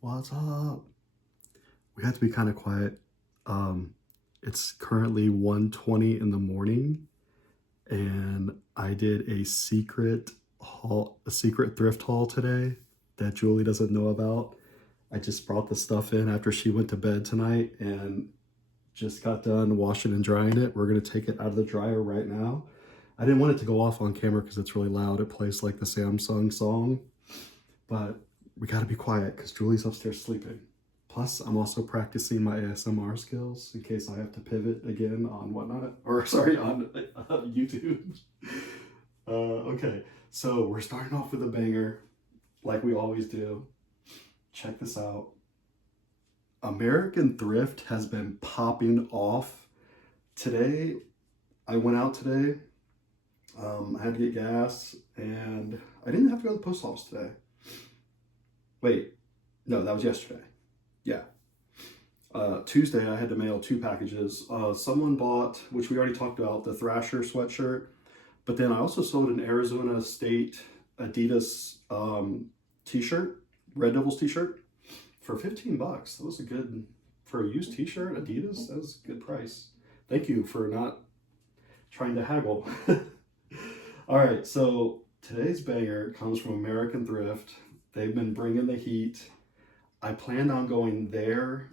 What's up? We have to be kind of quiet. It's currently 1:20 in the morning, and I did a secret thrift haul today that Julie doesn't know about. I just brought the stuff in after she went to bed tonight and just got done washing and drying it. We're gonna take it out of the dryer right now. I didn't want it to go off on camera because it's really loud. It plays like the Samsung song, but we gotta be quiet because Julie's upstairs sleeping. Plus, I'm also practicing my ASMR skills in case I have to pivot again on whatnot, or sorry, on YouTube. Okay, so we're starting off with a banger, like we always do. Check this out. American Thrift has been popping off. Today, I went out today. I had to get gas, and I didn't have to go to the post office today. Wait, no, that was yesterday. Yeah. Tuesday, I had to mail 2 packages. Someone bought, which we already talked about, the Thrasher sweatshirt. But then I also sold an Arizona State Adidas t-shirt, Red Devils t-shirt, for 15 bucks. That was a good, for a used t-shirt, Adidas, that was a good price. Thank you for not trying to haggle. All right, so today's banger comes from American Thrift. They've been bringing the heat. I planned on going there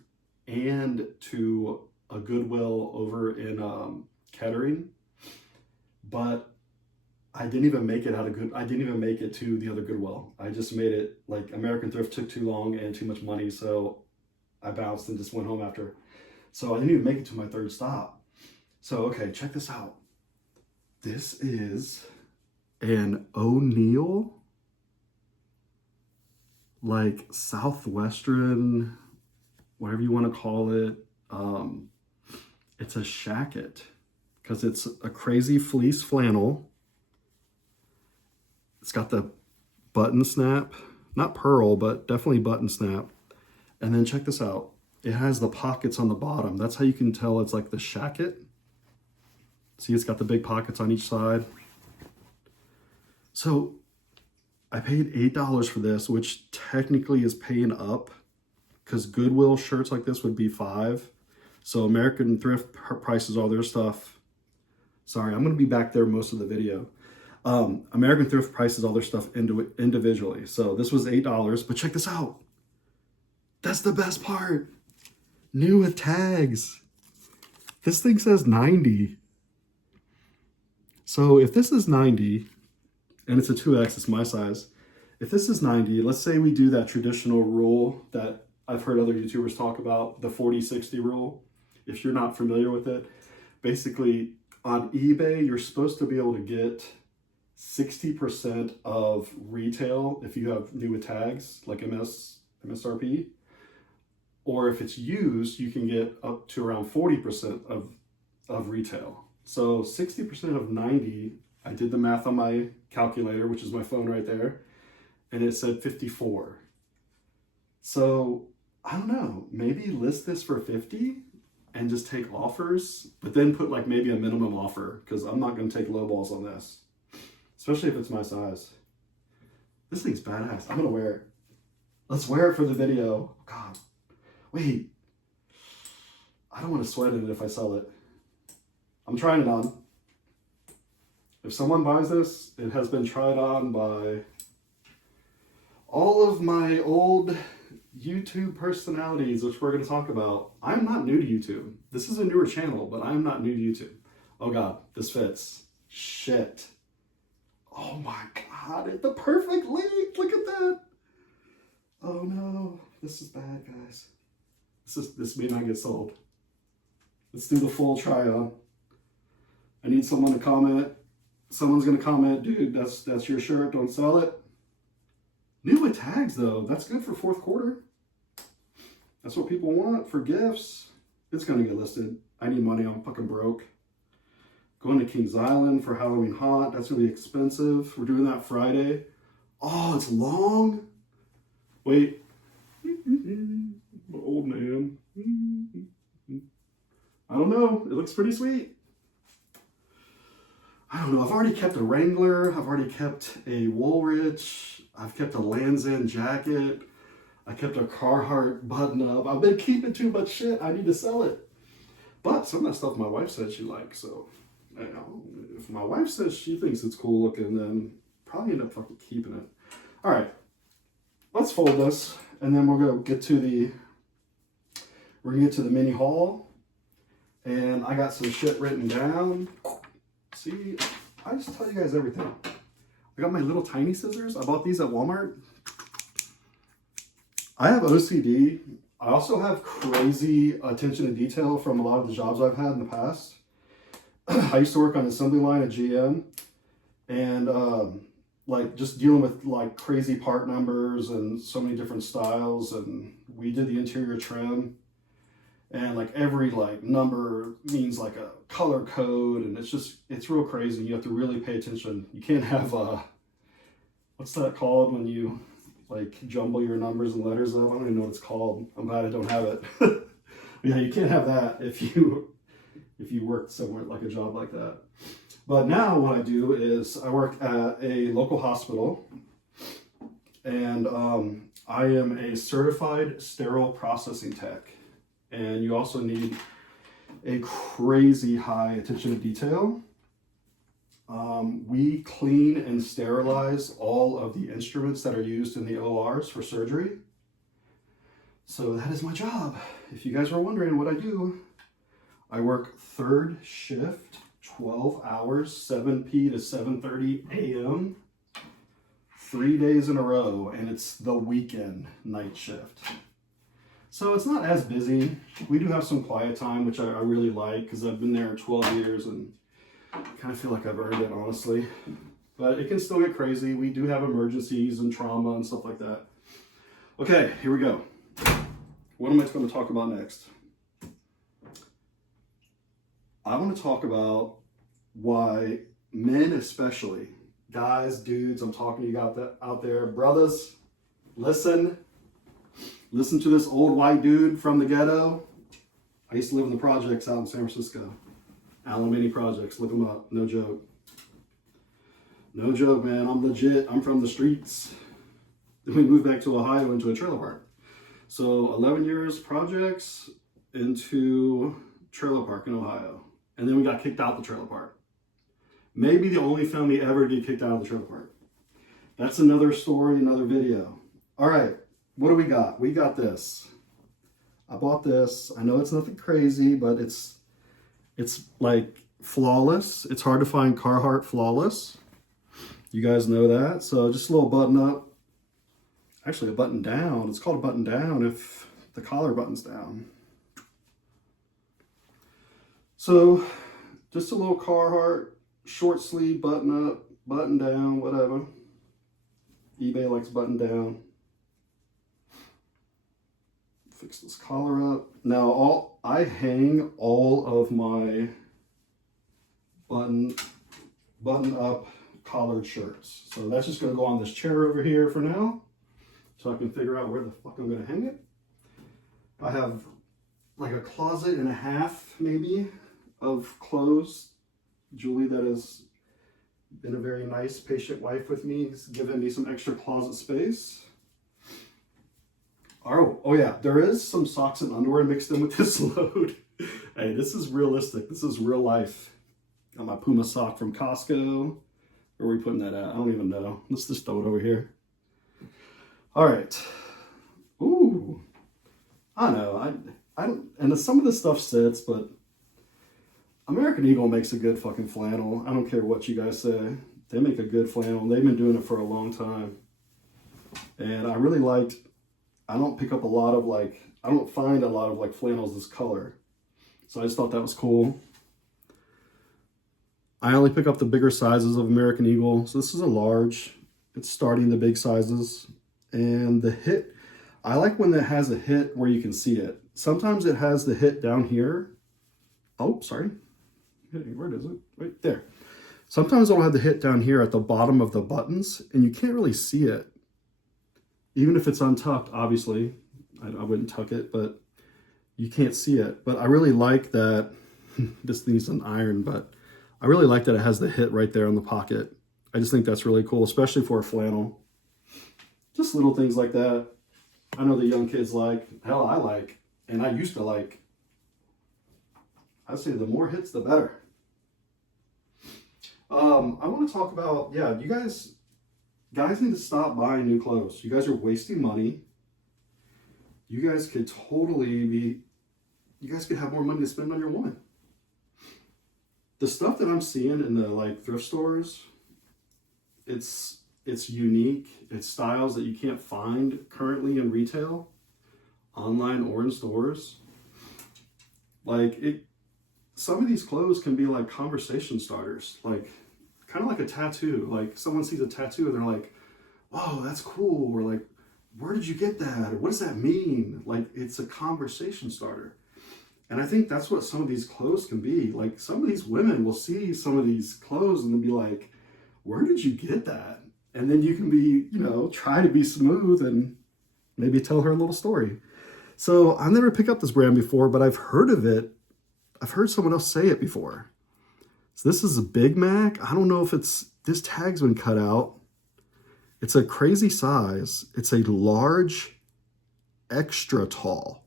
and to a Goodwill over in Kettering, but I didn't even make it I didn't even make it to the other Goodwill. I just made it, like, American Thrift took too long and too much money, so I bounced and just went home after. So I didn't even make it to my third stop. So, okay, check this out. This is an O'Neill, like Southwestern, whatever you want to call it. It's a shacket because it's a crazy fleece flannel. It's got the button snap, not pearl, but definitely button snap. And then check this out. It has the pockets on the bottom. That's how you can tell it's like the shacket. See, it's got the big pockets on each side. So I paid $8 for this, which technically is paying up because Goodwill shirts like this would be $5. So American Thrift prices all their stuff. Sorry, I'm going to be back there most of the video. American Thrift prices all their stuff individually. So this was $8, but check this out. That's the best part. New with tags. This thing says 90. So if this is 90, and it's a 2X, it's my size. If this is 90, let's say we do that traditional rule that I've heard other YouTubers talk about, the 40-60 rule. If you're not familiar with it, basically on eBay, you're supposed to be able to get 60% of retail if you have new with tags, like MSRP. Or if it's used, you can get up to around 40% of retail. So 60% of 90, I did the math on my calculator, which is my phone right there, and it said 54. So I don't know, maybe list this for 50 and just take offers, but then put like maybe a minimum offer because I'm not going to take low balls on this, especially if it's my size. This thing's badass. I'm going to wear it. Let's wear it for the video. God, wait. I don't want to sweat in it if I sell it. I'm trying it on. If someone buys this, it has been tried on by all of my old YouTube personalities, which we're going to talk about. I'm not new to YouTube. This is a newer channel, but I'm not new to YouTube. Oh God, this fits. Shit. Oh my God, it's the perfect length. Look at that. Oh no, this is bad, guys. This may not get sold. Let's do the full try on. I need someone to comment. Someone's gonna comment, dude, that's your shirt, don't sell it. New with tags though, that's good for fourth quarter. That's what people want for gifts. It's gonna get listed. I need money, I'm fucking broke. Going to Kings Island for Halloween Haunt, that's gonna be expensive. We're doing that Friday. Oh, it's long. Wait. Old man. I don't know, it looks pretty sweet. I don't know, I've already kept a Wrangler, I've already kept a Woolrich, I've kept a Lands' End jacket, I kept a Carhartt button up. I've been keeping too much shit. I need to sell it. But some of that stuff my wife said she likes. So, you know, if my wife says she thinks it's cool looking, then probably end up fucking keeping it. All right, let's fold this, and then we're gonna get to the mini haul. And I got some shit written down. See, I just tell you guys everything. I got my little tiny scissors. I bought these at Walmart. I have OCD. I also have crazy attention to detail from a lot of the jobs I've had in the past. I used to work on the assembly line at GM, and like just dealing with like crazy part numbers and so many different styles. And we did the interior trim, and like every like number means like a color code, and it's real crazy. You have to really pay attention. You can't have what's that called when you like jumble your numbers and letters up? I don't even know what it's called. I'm glad I don't have it. Yeah, you can't have that if you work somewhere like a job like that. But now what I do is I work at a local hospital, and I am a certified sterile processing tech. And you also need a crazy high attention to detail. We clean and sterilize all of the instruments that are used in the ORs for surgery. So that is my job. If you guys were wondering what I do, I work third shift, 12 hours, 7 p to 7:30 a.m., 3 days in a row, and it's the weekend night shift. So it's not as busy. We do have some quiet time, which I really like because I've been there 12 years and I kind of feel like I've earned it, honestly. But it can still get crazy. We do have emergencies and trauma and stuff like that. Okay, here we go. What am I going to talk about next? I want to talk about why men especially, guys, dudes, I'm talking to you out there, brothers, listen to this old white dude from the ghetto. I used to live in the projects out in San Francisco. Alamany Projects, look them up, no joke. No joke, man, I'm legit, I'm from the streets. Then we moved back to Ohio into a trailer park. So 11 years projects into trailer park in Ohio. And then we got kicked out the trailer park. Maybe the only family ever to get kicked out of the trailer park. That's another story, another video. All right, what do we got? We got this. I bought this. I know it's nothing crazy, but it's like flawless. It's hard to find Carhartt flawless. You guys know that. So just a little button up. Actually a button down. It's called a button down if the collar button's down. So just a little Carhartt short sleeve button up, button down, whatever. eBay likes button down. Fix this collar up. Now I hang all of my button up collared shirts. So that's just gonna go on this chair over here for now, so I can figure out where the fuck I'm gonna hang it. I have like a closet and a half maybe of clothes. Julie, that has been a very nice patient wife with me, has given me some extra closet space. Oh yeah, there is some socks and underwear mixed in with this load. Hey, this is realistic. This is real life. Got my Puma sock from Costco. Where are we putting that at? I don't even know. Let's just throw it over here. All right. Ooh. I know. I don't, and some of this stuff sits, but American Eagle makes a good fucking flannel. I don't care what you guys say. They make a good flannel. They've been doing it for a long time. And I really liked, I don't pick up a lot of like, I don't find a lot of like flannels this color. So I just thought that was cool. I only pick up the bigger sizes of American Eagle. So this is a large. It's starting the big sizes. And the hit, I like when it has a hit where you can see it. Sometimes it has the hit down here. Oh, sorry. Where is it? Right there. Sometimes it'll have the hit down here at the bottom of the buttons, and you can't really see it. Even if it's untucked, obviously. I wouldn't tuck it, but you can't see it. But I really like that. This needs an iron, but I really like that it has the hit right there in the pocket. I just think that's really cool, especially for a flannel. Just little things like that. I know the young kids like, hell, I like, and I used to like. I'd say the more hits, the better. I want to talk about, yeah, you guys need to stop buying new clothes. You guys are wasting money. You guys could have more money to spend on your woman. The stuff that I'm seeing in the like thrift stores, it's unique. It's styles that you can't find currently in retail, online or in stores. Some of these clothes can be like conversation starters, like kind of like a tattoo. Like someone sees a tattoo and they're like, "Oh, that's cool," or like, "Where did you get that?" Or "What does that mean?" Like it's a conversation starter. And I think that's what some of these clothes can be. Like some of these women will see some of these clothes and they'll be like, "Where did you get that?" And then you can be, try to be smooth and maybe tell her a little story. So I've never picked up this brand before, but I've heard of it. I've heard someone else say it before. So this is a Big Mac. I don't know if this tag's been cut out. It's a crazy size. It's a large, extra tall.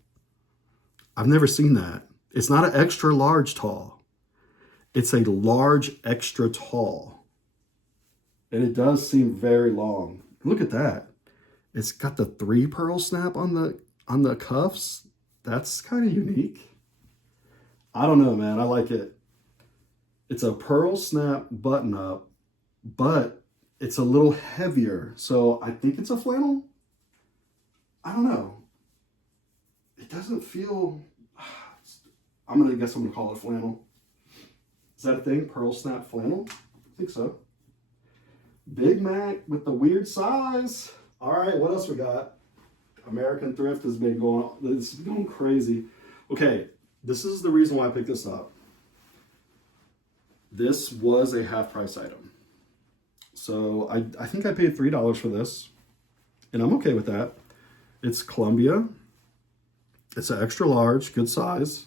I've never seen that. It's not an extra large tall. It's a large, extra tall. And it does seem very long. Look at that. It's got the 3 pearl snap on the cuffs. That's kind of unique. I don't know, man. I like it. It's a pearl snap button up, but it's a little heavier. So I think it's a flannel. I don't know. It doesn't feel, I'm going to call it flannel. Is that a thing? Pearl snap flannel? I think so. Big Mac with the weird size. All right, what else we got? American Thrift has been going crazy. Okay, this is the reason why I picked this up. This was a half price item. So I think I paid $3 for this, and I'm okay with that. It's Columbia. It's an extra large, good size.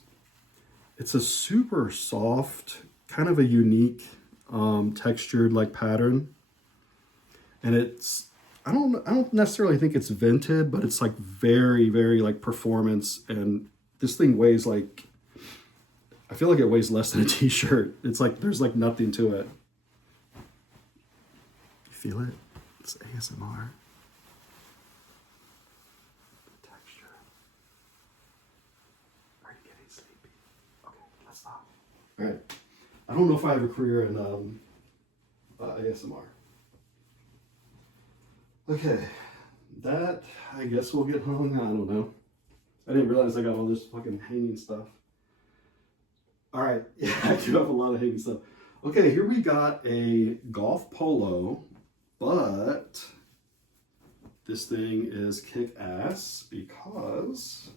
It's a super soft, kind of a unique textured like pattern. And I don't necessarily think it's vintage, but it's like very, very like performance. And this thing weighs like, I feel like it weighs less than a t-shirt. It's like, there's like nothing to it. You feel it? It's ASMR. The texture. Are you getting sleepy? Okay, let's stop. All right. I don't know if I have a career in ASMR. Okay, that I guess will get hung. I don't know. I didn't realize I got all this fucking hanging stuff. All right, yeah, I do have a lot of hanging stuff. Okay, here we got a golf polo, but this thing is kick-ass because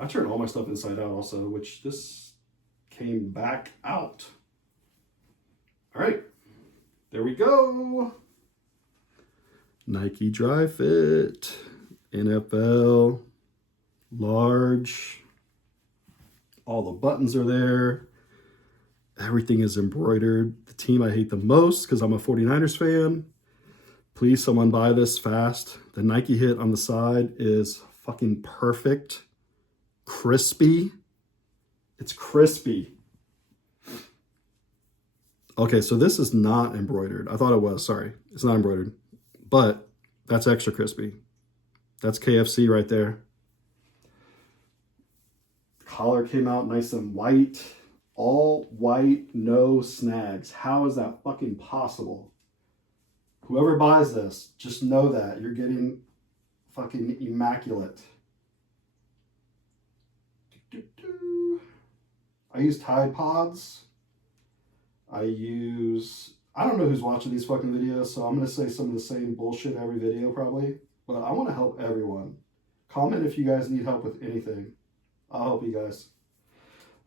I turned all my stuff inside out also, which this came back out. All right, there we go. Nike Dry Fit, NFL, large. All the buttons are there. Everything is embroidered. The team I hate the most because I'm a 49ers fan. Please, someone buy this fast. The Nike hit on the side is fucking perfect. Crispy. It's crispy. Okay, so this is not embroidered. I thought it was, sorry. It's not embroidered. But that's extra crispy. That's KFC right there. The collar came out nice and white. All white, no snags. How is that fucking possible? Whoever buys this, just know that. You're getting fucking immaculate. I use Tide Pods. I don't know who's watching these fucking videos, so I'm going to say some of the same bullshit every video probably. But I want to help everyone. Comment if you guys need help with anything. I'll help you guys.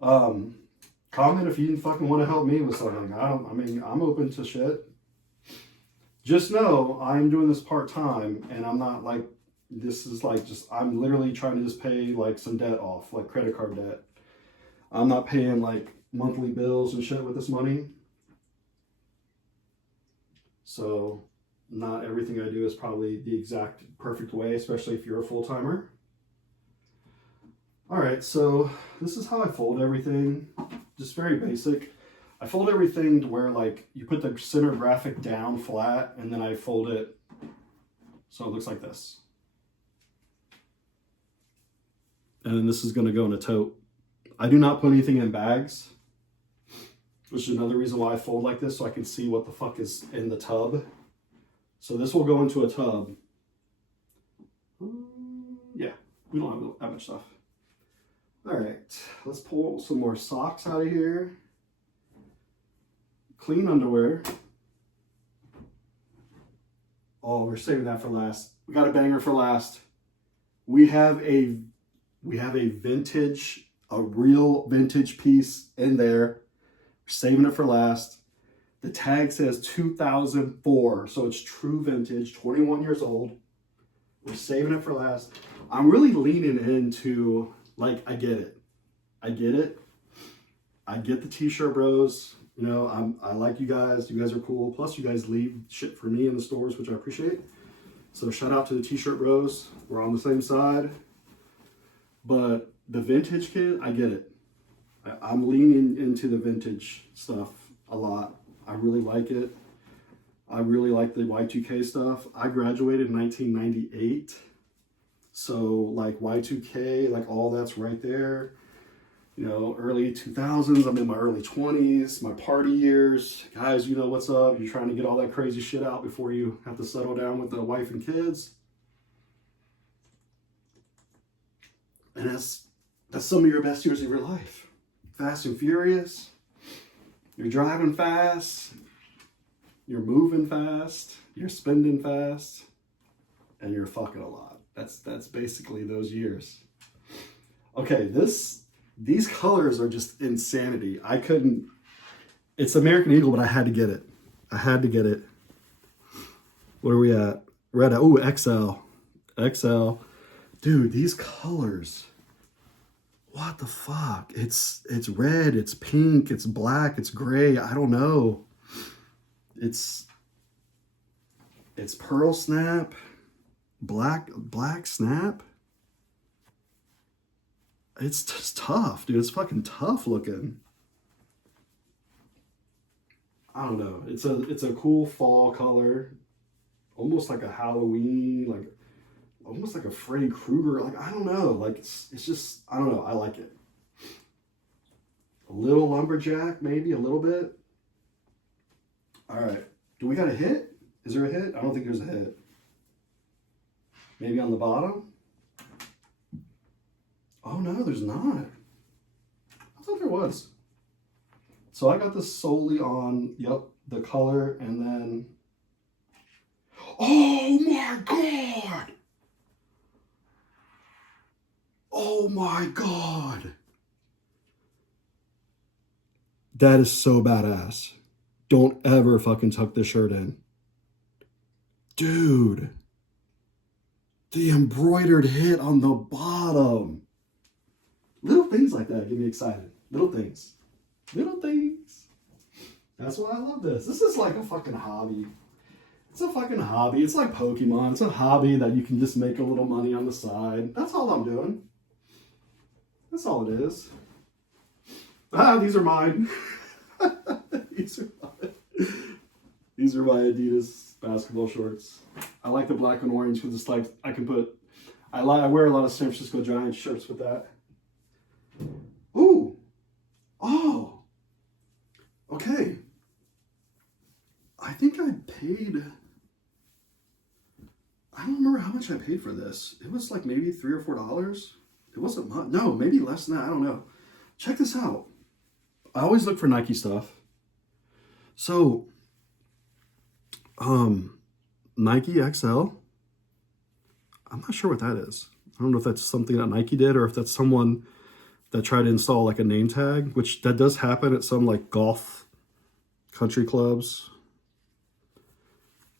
Comment if you fucking want to help me with something. I'm open to shit. Just know I'm doing this part-time and I'm not like, I'm literally trying to just pay like some debt off, like credit card debt. I'm not paying like monthly bills and shit with this money. So not everything I do is probably the exact perfect way, especially if you're a full-timer. All right, so this is how I fold everything, just very basic. I fold everything to where like you put the center graphic down flat and then I fold it so it looks like this. And then this is gonna go in a tote. I do not put anything in bags, which is another reason why I fold like this, so I can see what the fuck is in the tub. So this will go into a tub. Yeah, we don't have that much stuff. All right, let's pull some more socks out of here. Clean underwear. Oh, we're saving that for last. We got a banger for last. We have a vintage, a real vintage piece in there. We're saving it for last. The tag says 2004, so it's true vintage, 21 years old. We're saving it for last. I'm really leaning into, like, I get it. I get the t-shirt bros. You know, I like you guys. You guys are cool. Plus, you guys leave shit for me in the stores, which I appreciate. So shout out to the t-shirt bros. We're on the same side. But the vintage kid, I get it. I'm leaning into the vintage stuff a lot. I really like it. I really like the Y2K stuff. I graduated in 1998. So like Y2K, like all that's right there. You know, early 2000s, I'm in my early 20s, my party years. Guys, you know what's up. You're trying to get all that crazy shit out before you have to settle down with the wife and kids. And that's some of your best years of your life. Fast and furious. You're driving fast. You're moving fast. You're spending fast. And you're fucking a lot. That's basically those years. Okay, these colors are just insanity. I couldn't, it's American Eagle, but I had to get it. I had to get it. What are we at? Red, oh, XL. XL. Dude, these colors. What the fuck? It's red, it's pink, it's black, it's gray. I don't know. It's pearl snap, black snap. It's just tough, dude. It's fucking tough looking. I don't know. It's a cool fall color, almost like a Halloween, like almost like a Freddy Krueger. Like I don't know. Like it's just I don't know. I like it. A little lumberjack, maybe a little bit. All right. Do we got a hit? Is there a hit? I don't think there's a hit. Maybe on the bottom. Oh no, there's not. I thought there was. So I got this solely on, yep, the color and then, oh my God. Oh my God. That is so badass. Don't ever fucking tuck this shirt in. Dude. The embroidered hit on the bottom. Little things like that get me excited. Little things. Little things. That's why I love this. This is like a fucking hobby. It's a fucking hobby. It's like Pokemon. It's a hobby that you can just make a little money on the side. That's all I'm doing. That's all it is. Ah, these are mine. These are mine. These are my Adidas basketball shorts. I like the black and orange because it's like I can put. I wear a lot of San Francisco Giants shirts with that. Ooh. Oh. Okay. I think I paid. I don't remember how much I paid for this. It was like maybe $3 or $4. It wasn't much. No, maybe less than that. I don't know. Check this out. I always look for Nike stuff. So, Nike XL. I'm not sure what that is. I don't know if that's something that Nike did or if that's someone that tried to install like a name tag, which that does happen at some like golf country clubs.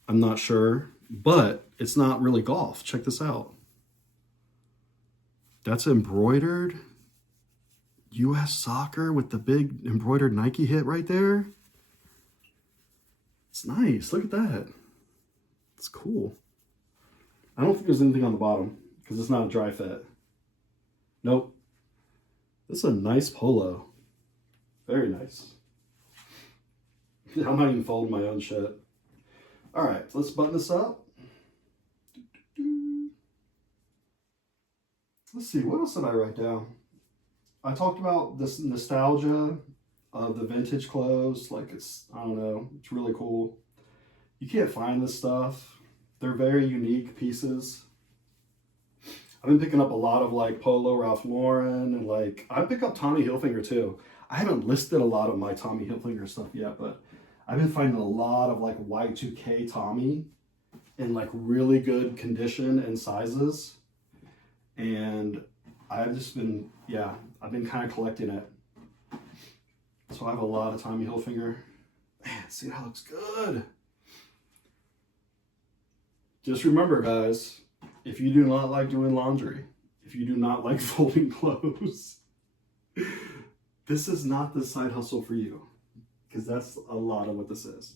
I'm not sure, but it's not really golf. Check this out. That's embroidered US Soccer with the big embroidered Nike hit right there. It's nice. Look at that. It's cool. I don't think there's anything on the bottom because it's not a dry fit. Nope. This is a nice polo. Very nice. I might even fold my own shit. All right, let's button this up. Let's see, what else did I write down? I talked about this nostalgia of the vintage clothes. Like it's, I don't know, it's really cool. You can't find this stuff. They're very unique pieces. I've been picking up a lot of like Polo Ralph Lauren and like, I pick up Tommy Hilfiger too. I haven't listed a lot of my Tommy Hilfiger stuff yet, but I've been finding a lot of like Y2K Tommy in like really good condition and sizes. And I've just been, yeah, I've been kind of collecting it. So I have a lot of Tommy Hilfiger. Man, see, that looks good. Just remember, guys, if you do not like doing laundry, if you do not like folding clothes, this is not the side hustle for you, because that's a lot of what this is.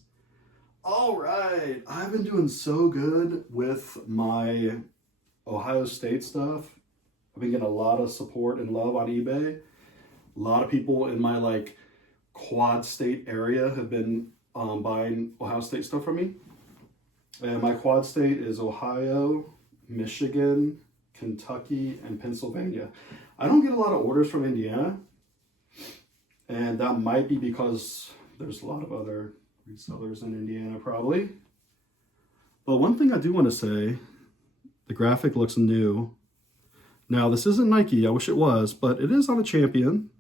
All right, I've been doing so good with my Ohio State stuff. I've been getting a lot of support and love on eBay. A lot of people in my like quad state area have been buying Ohio State stuff from me. And my quad state is Ohio, Michigan, Kentucky, and Pennsylvania. I don't get a lot of orders from Indiana. And that might be because there's a lot of other resellers in Indiana probably. But one thing I do want to say, the graphic looks new. Now this isn't Nike, I wish it was, but it is on a Champion.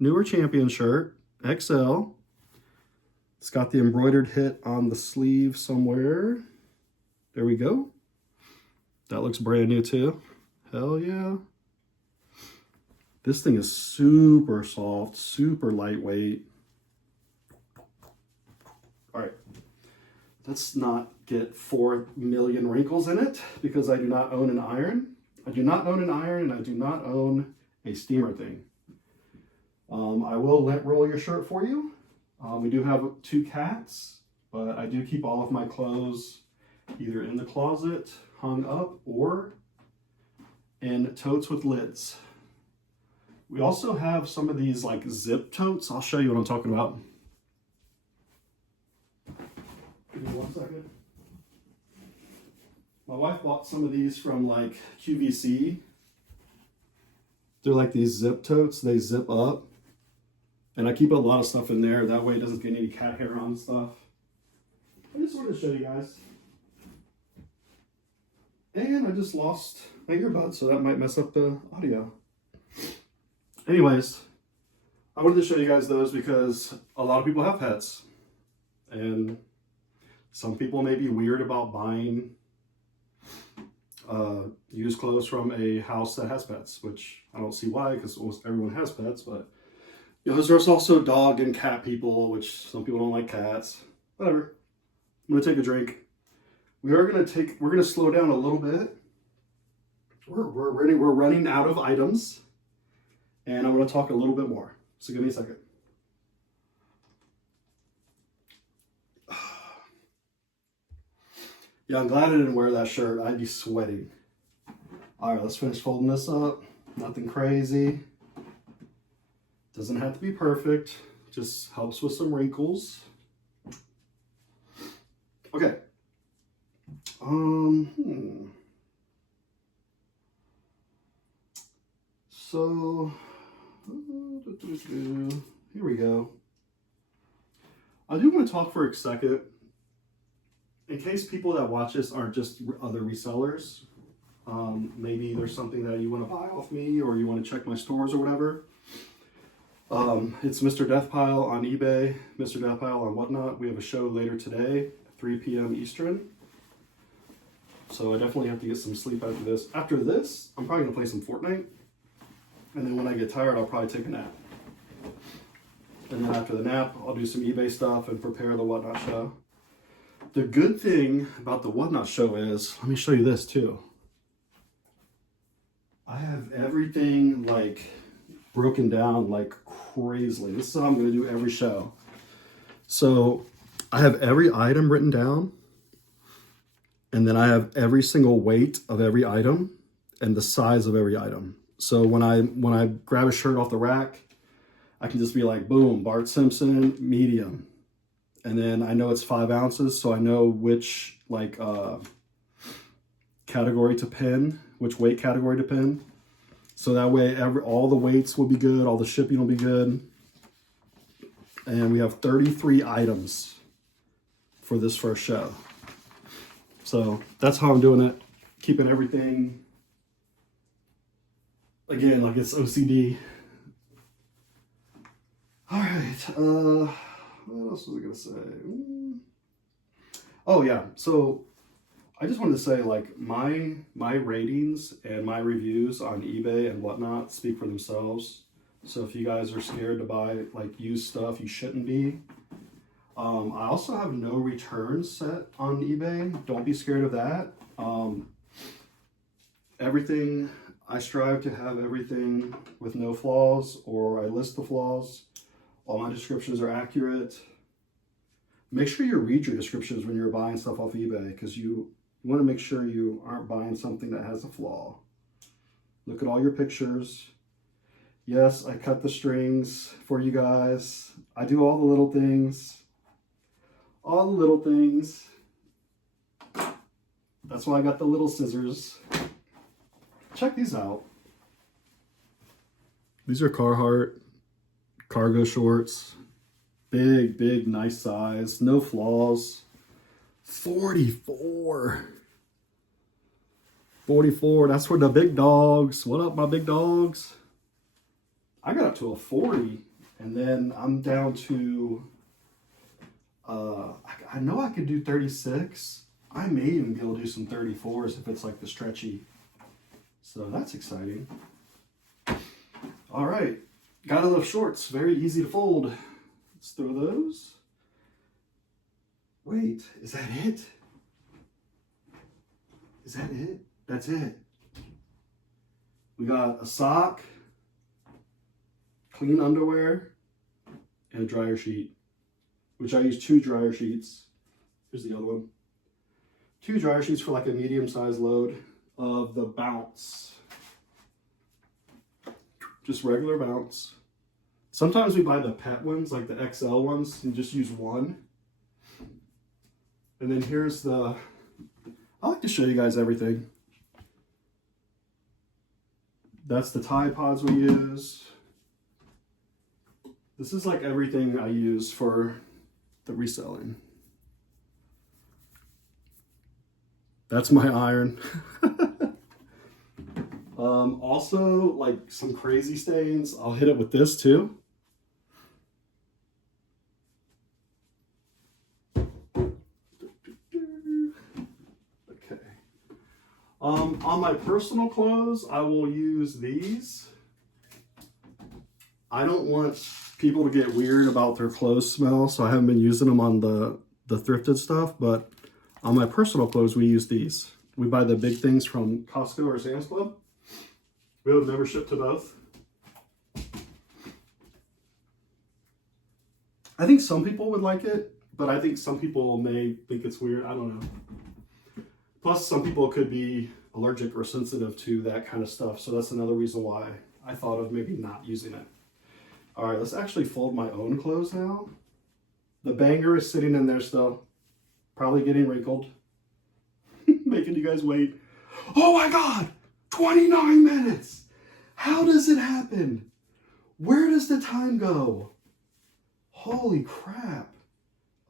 Newer Champion shirt, XL. It's got the embroidered hit on the sleeve somewhere. There we go. That looks brand new too. Hell yeah. This thing is super soft, super lightweight. All right, let's not get 4 million wrinkles in it because I do not own an iron. I do not own an iron and I do not own a steamer thing. I will lint roll your shirt for you. We do have 2 cats, but I do keep all of my clothes either in the closet, hung up, or in totes with lids. We also have some of these like zip totes. I'll show you what I'm talking about. Give me 1 second. My wife bought some of these from like QVC. They're like these zip totes. They zip up. And I keep a lot of stuff in there. That way it doesn't get any cat hair on stuff. I just wanted to show you guys. And I just lost my earbud, so that might mess up the audio. Anyways, I wanted to show you guys those because a lot of people have pets. And some people may be weird about buying used clothes from a house that has pets, which I don't see why, because almost everyone has pets, but you know, there's also dog and cat people, which some people don't like cats. Whatever. I'm gonna take a drink. We're gonna slow down a little bit. We're running out of items, and I'm gonna talk a little bit more. So give me a second. Yeah, I'm glad I didn't wear that shirt. I'd be sweating. All right, let's finish folding this up. Nothing crazy. Doesn't have to be perfect. Just helps with some wrinkles. Okay. So, here we go. I do want to talk for a second. In case people that watch this aren't just other resellers, maybe there's something that you want to buy off me or you want to check my stores or whatever. It's Mr. Deathpile on eBay, Mr. Deathpile on Whatnot. We have a show later today, 3 p.m. Eastern. So I definitely have to get some sleep after this. After this, I'm probably going to play some Fortnite. And then when I get tired, I'll probably take a nap. And then after the nap, I'll do some eBay stuff and prepare the Whatnot show. The good thing about the Whatnot show is, let me show you this too. I have everything like broken down like crazily. This is how I'm going to do every show. So I have every item written down. And then I have every single weight of every item and the size of every item. So when I grab a shirt off the rack, I can just be like, boom, Bart Simpson, medium. And then I know it's 5 ounces, so I know which like category to pin, which weight category to pin. So that way all the weights will be good, all the shipping will be good. And we have 33 items for this first show. So that's how I'm doing it, keeping everything, again, like it's OCD. All right, what else was I gonna say? Oh yeah, so I just wanted to say, like, my ratings and my reviews on eBay and whatnot speak for themselves. So if you guys are scared to buy like used stuff, you shouldn't be. I also have no returns set on eBay. Don't be scared of that. Everything, I strive to have everything with no flaws, or I list the flaws. All my descriptions are accurate. Make sure you read your descriptions when you're buying stuff off eBay, because you want to make sure you aren't buying something that has a flaw. Look at all your pictures. Yes, I cut the strings for you guys. I do all the little things. All the little things. That's why I got the little scissors. Check these out. These are Carhartt cargo shorts. Big, nice size. No flaws. 44. 44. That's for the big dogs. What up, my big dogs? I got up to a 40, and then I'm down to, I know I could do 36. I may even be able to do some 34s if it's like the stretchy. So that's exciting. All right. Gotta love shorts. Very easy to fold. Let's throw those. Wait, is that it? Is that it? That's it. We got a sock, clean underwear, and a dryer sheet, which I use 2 dryer sheets. Here's the other one. 2 dryer sheets for like a medium-sized load of the Bounce. Just regular Bounce. Sometimes we buy the pet ones, like the XL ones, and just use 1. And then here's the, I like to show you guys everything. That's the Tide Pods we use. This is like everything I use for the reselling. That's my iron. Also, like some crazy stains, I'll hit it with this too. Okay. On my personal clothes, I will use these. I don't want people to get weird about their clothes smell, so I haven't been using them on the thrifted stuff, but on my personal clothes, we use these. We buy the big things from Costco or Sam's Club. We have a membership to both. I think some people would like it, but I think some people may think it's weird. I don't know. Plus, some people could be allergic or sensitive to that kind of stuff, so that's another reason why I thought of maybe not using it. All right, let's actually fold my own clothes now. The banger is sitting in there still, probably getting wrinkled, making you guys wait. Oh my God, 29 minutes. How does it happen? Where does the time go? Holy crap.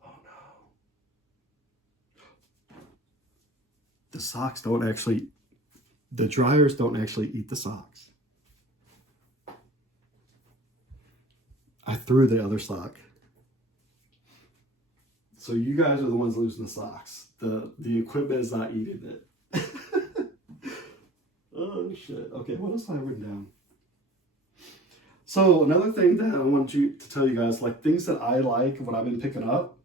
Oh no. The socks don't actually, the dryers don't actually eat the socks. I threw the other sock. So you guys are the ones losing the socks. The equipment is not eating it. Oh shit. Okay, what else have I written down? So another thing that I want to tell you guys, like things that I like, what I've been picking up,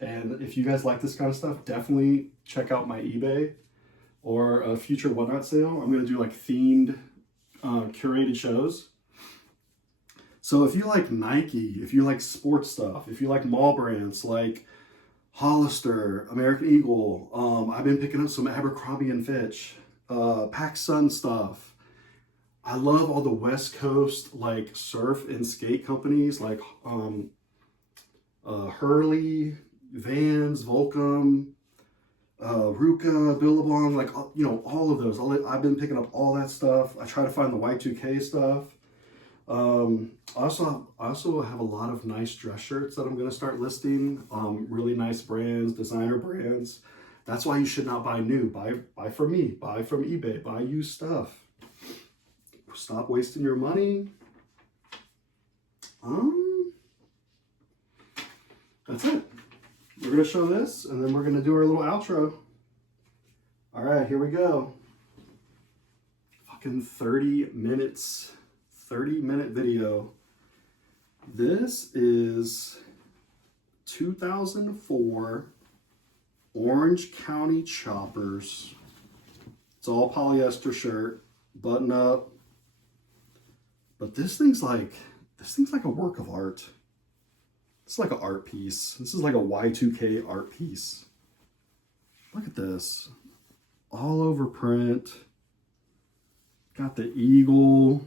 and if you guys like this kind of stuff, definitely check out my eBay or a future Whatnot sale. I'm gonna do like themed, curated shows. So if you like Nike, if you like sports stuff, if you like mall brands like Hollister, American Eagle. I've been picking up some Abercrombie and Fitch, PacSun stuff. I love all the West Coast like surf and skate companies like Hurley, Vans, Volcom, Ruka, Billabong, like, you know, all of those. I've been picking up all that stuff. I try to find the Y2K stuff. I also have a lot of nice dress shirts that I'm going to start listing. Really nice brands, designer brands. That's why you should not buy new. Buy from me. Buy from eBay. Buy used stuff. Stop wasting your money. That's it. We're going to show this, and then we're going to do our little outro. All right, here we go. Fucking 30 minutes. 30-minute video. This is 2004 Orange County Choppers. It's all polyester shirt, button up. But this thing's like a work of art. It's like an art piece. This is like a Y2K art piece. Look at this. All over print. Got the eagle.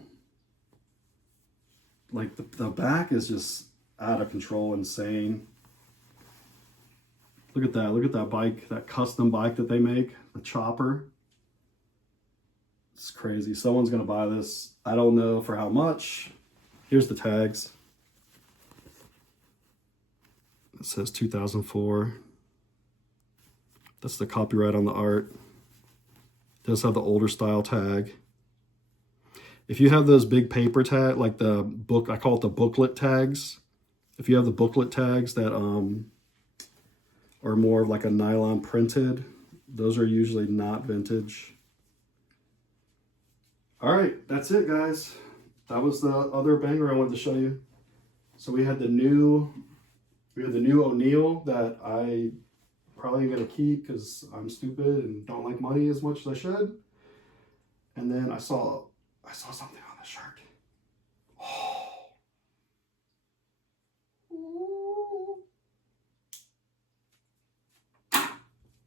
Like the back is just out of control, insane. Look at that bike, that custom bike that they make, the chopper. It's crazy. Someone's gonna buy this. I don't know for how much. Here's the tags. It says 2004. That's the copyright on the art. It does have the older style tag. If you have those big paper tag, like the book, I call it the booklet tags. If you have the booklet tags that are more of like a nylon printed, those are usually not vintage. All right, that's it, guys. That was the other banger I wanted to show you. So we had the new O'Neill that I probably gonna keep because I'm stupid and don't like money as much as I should. And then I saw something on the shirt. Oh.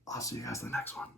I'll see you guys in the next one.